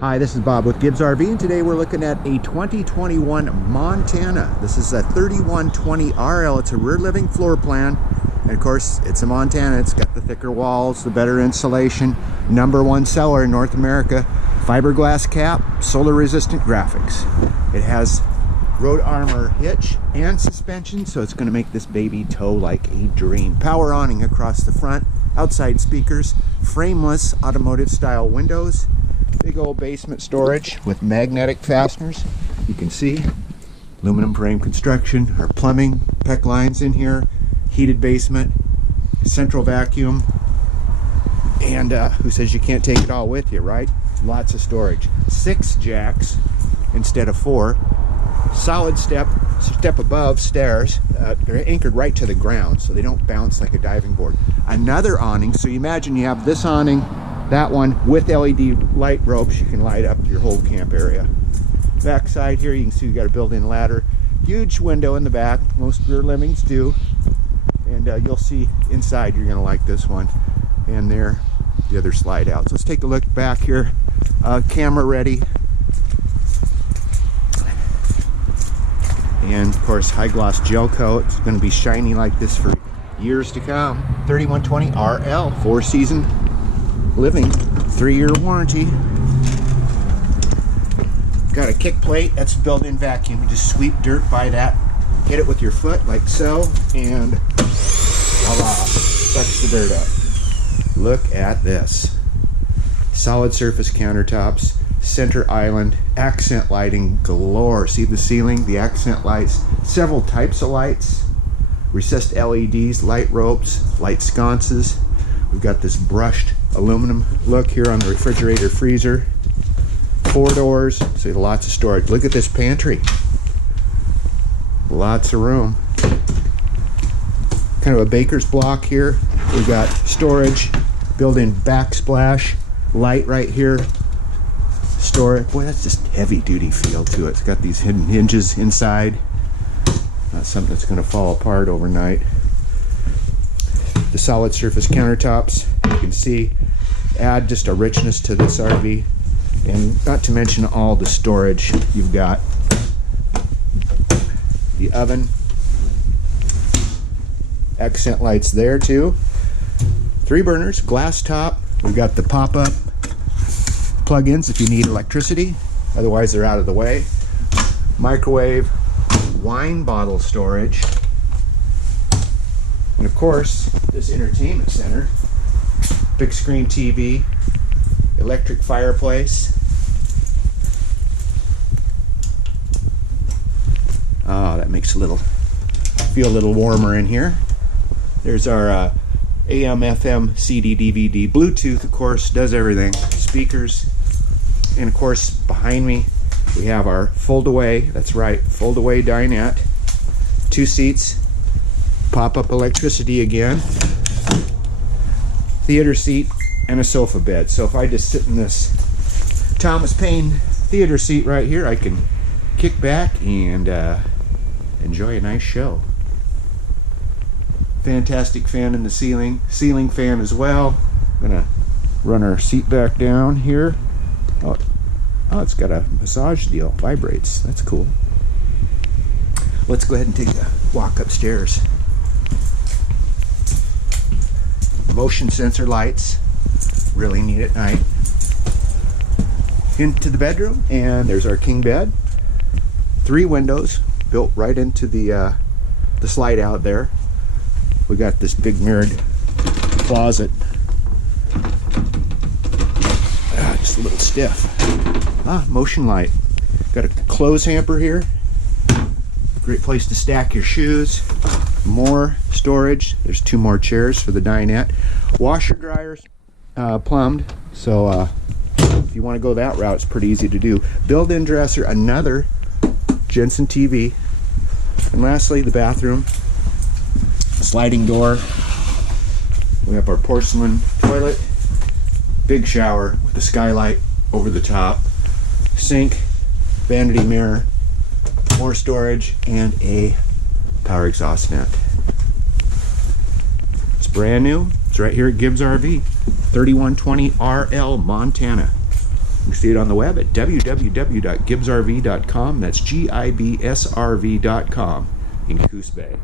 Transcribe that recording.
Hi, this is Bob with Gibbs RV, and today we're looking at a 2021 Montana. This is a 3120 RL. It's a rear living floor plan, and of course it's a Montana. It's got the thicker walls, the better insulation, #1 seller in North America, fiberglass cap, solar resistant graphics. It has road armor hitch and suspension, so it's going to make this baby tow like a dream. Power awning across the front, outside speakers, frameless automotive style windows, big old basement storage with magnetic fasteners. You can see aluminum frame construction, our plumbing, PEC lines in here, heated basement, central vacuum, and who says you can't take it all with you, right? Lots of storage. 6 jacks instead of 4. Solid step above stairs. They're anchored right to the ground so they don't bounce like a diving board. Another awning, so you imagine you have this awning, that one with LED light ropes. You can light up your whole camp area. Back side here, you can see we got a built-in ladder. Huge window in the back. Most rear livings do. And you'll see inside, you're going to like this one. And there, the other slide out. So let's take a look back here. Camera ready. And of course, high gloss gel coat. It's going to be shiny like this for years to come. 3120 RL, 4-season living, 3-year warranty. Got a kick plate. That's built-in vacuum. You just sweep dirt by that, hit it with your foot like so, and voila, sucks the dirt up. Look at this. Solid surface countertops, center island, accent lighting galore. See the ceiling, the accent lights, several types of lights, recessed LEDs, light ropes, light sconces. We've got this brushed aluminum look here on the refrigerator freezer. 4 doors, so lots of storage. Look at this pantry. Lots of room. Kind of a baker's block here. We've got storage, built-in backsplash, light right here. Storage. Boy, that's just heavy-duty feel to it. It's got these hidden hinges inside. Not something that's going to fall apart overnight. The solid surface countertops, you can see, add just a richness to this RV, and not to mention all the storage you've got. The oven, accent lights there too. 3 burners, glass top. We've got the pop-up plug-ins if you need electricity, otherwise they're out of the way. Microwave, wine bottle storage, and of course this entertainment center, big screen TV, electric fireplace. Oh, that makes feel a little warmer in here. There's our AM, FM, CD, DVD, Bluetooth, of course, does everything. Speakers, and of course behind me we have our fold-away. That's right, fold-away dinette. 2 seats, pop-up electricity again, theater seat, and a sofa bed. So if I just sit in this Thomas Paine theater seat right here, I can kick back and enjoy a nice show. Fantastic fan in the ceiling fan as well. I'm gonna run our seat back down here. Oh, it's got a massage deal, vibrates. That's cool. Let's go ahead and take a walk upstairs. Motion sensor lights, really neat at night. Into the bedroom, and there's our king bed. 3 windows built right into the slide out there. We got this big mirrored closet. Just a little stiff. Motion light. Got a clothes hamper here. Great place to stack your shoes. More storage. There's 2 more chairs for the dinette. Washer dryers plumbed, so if you want to go that route, it's pretty easy to do. Built-in dresser, another Jensen TV, and lastly the bathroom. Sliding door. We have our porcelain toilet, big shower with a skylight over the top, sink, vanity mirror, more storage, and a power exhaust vent. It's brand new. It's right here at Gibbs RV, 3120 RL Montana. You can see it on the web at www.gibbsrv.com. That's GIBSRV.com in Coos Bay.